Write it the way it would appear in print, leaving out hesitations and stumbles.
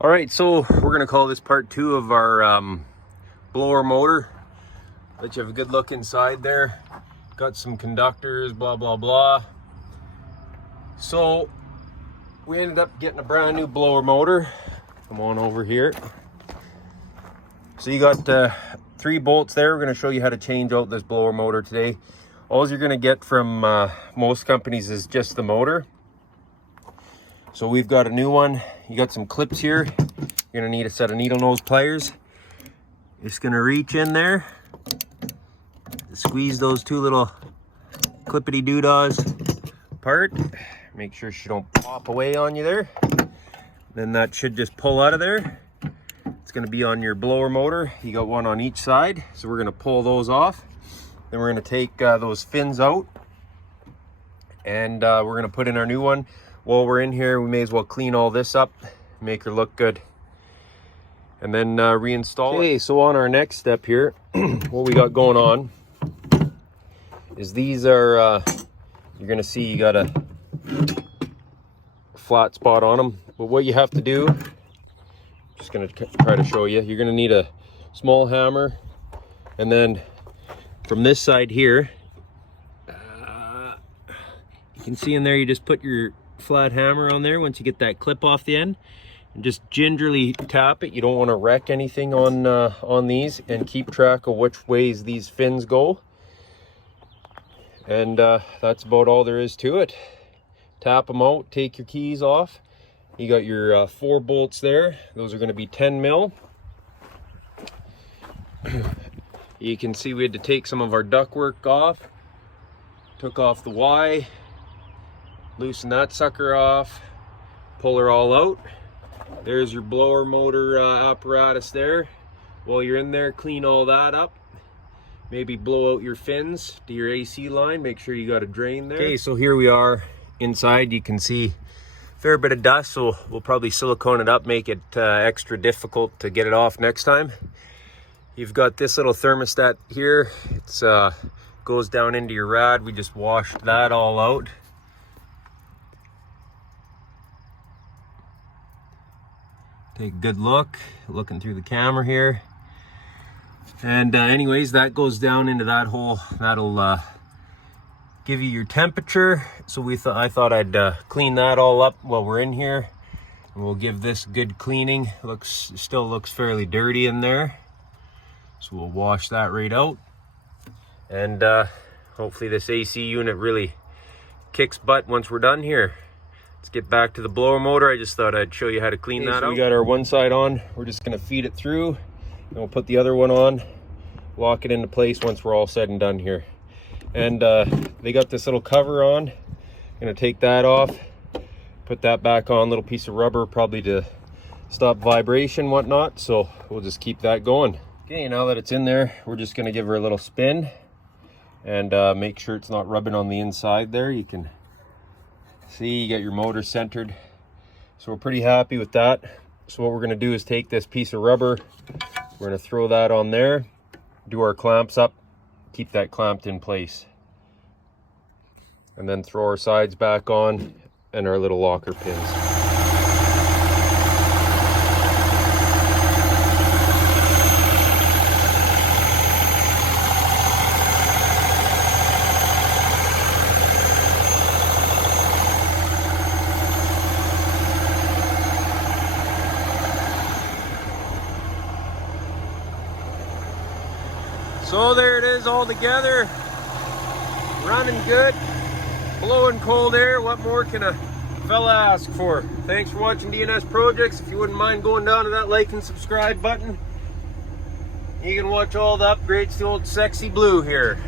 All right, so we're gonna call this part 2 of our blower motor. Let you have a good look inside there. Got some conductors, blah, blah, blah. So we ended up getting a brand new blower motor. Come on over here. So you got 3 bolts there. We're gonna show you how to change out this blower motor today. All you're gonna get from most companies is just the motor. So we've got a new one. You got some clips here. You're gonna need a set of needle nose pliers. Just gonna reach in there, squeeze those 2 little clippity doodahs apart. Make sure she don't pop away on you there. Then that should just pull out of there. It's gonna be on your blower motor. You got one on each side. So we're gonna pull those off. Then we're gonna take those fins out, and we're gonna put in our new one. While we're in here, we may as well clean all this up, make her look good, and then reinstall it. Okay, so on our next step here, what we got going on is these are, you're gonna see you got a flat spot on them. But what you have to do, just gonna try to show you, you're gonna need a small hammer, and then from this side here, you can see in there, you just put your flat hammer on there once you get that clip off the end, and just gingerly tap it. You don't want to wreck anything on these, and keep track of which ways these fins go. And that's about all there is to it. Tap them out, take your keys off. You got your 4 bolts there. Those are going to be 10 mil. You can see we had to take some of our ductwork off. Took off the Y. Loosen that sucker off, pull her all out. There's your blower motor apparatus there. While you're in there, clean all that up. Maybe blow out your fins to your AC line. Make sure you got a drain there. Okay, so here we are inside. You can see a fair bit of dust, so we'll probably silicone it up, make it extra difficult to get it off next time. You've got this little thermostat here. It's goes down into your rad. We just washed that all out. Take a good look, looking through the camera here. And anyways, that goes down into that hole. That'll give you your temperature. So I thought I'd clean that all up while we're in here. And we'll give this good cleaning. Still looks fairly dirty in there. So we'll wash that right out. And hopefully this AC unit really kicks butt once we're done here. Let's get back to the blower motor. I just thought I'd show you how to clean that out. We got our one side on. We're just gonna feed it through, and we'll put the other one on, lock it into place once we're all said and done here. And they got this little cover on. Gonna take that off, put that back on, little piece of rubber probably to stop vibration, whatnot. So we'll just keep that going. Okay, now that it's in there, we're just gonna give her a little spin and make sure it's not rubbing on the inside there. You can see you got your motor centered. So we're pretty happy with that. So what we're gonna do is take this piece of rubber, we're gonna throw that on there, do our clamps up, keep that clamped in place. And then throw our sides back on and our little locker pins. So there it is all together, running good, blowing cold air. What more can a fella ask for? Thanks for watching D&S Projects. If you wouldn't mind going down to that like and subscribe button, you can watch all the upgrades to old Sexy Blue here.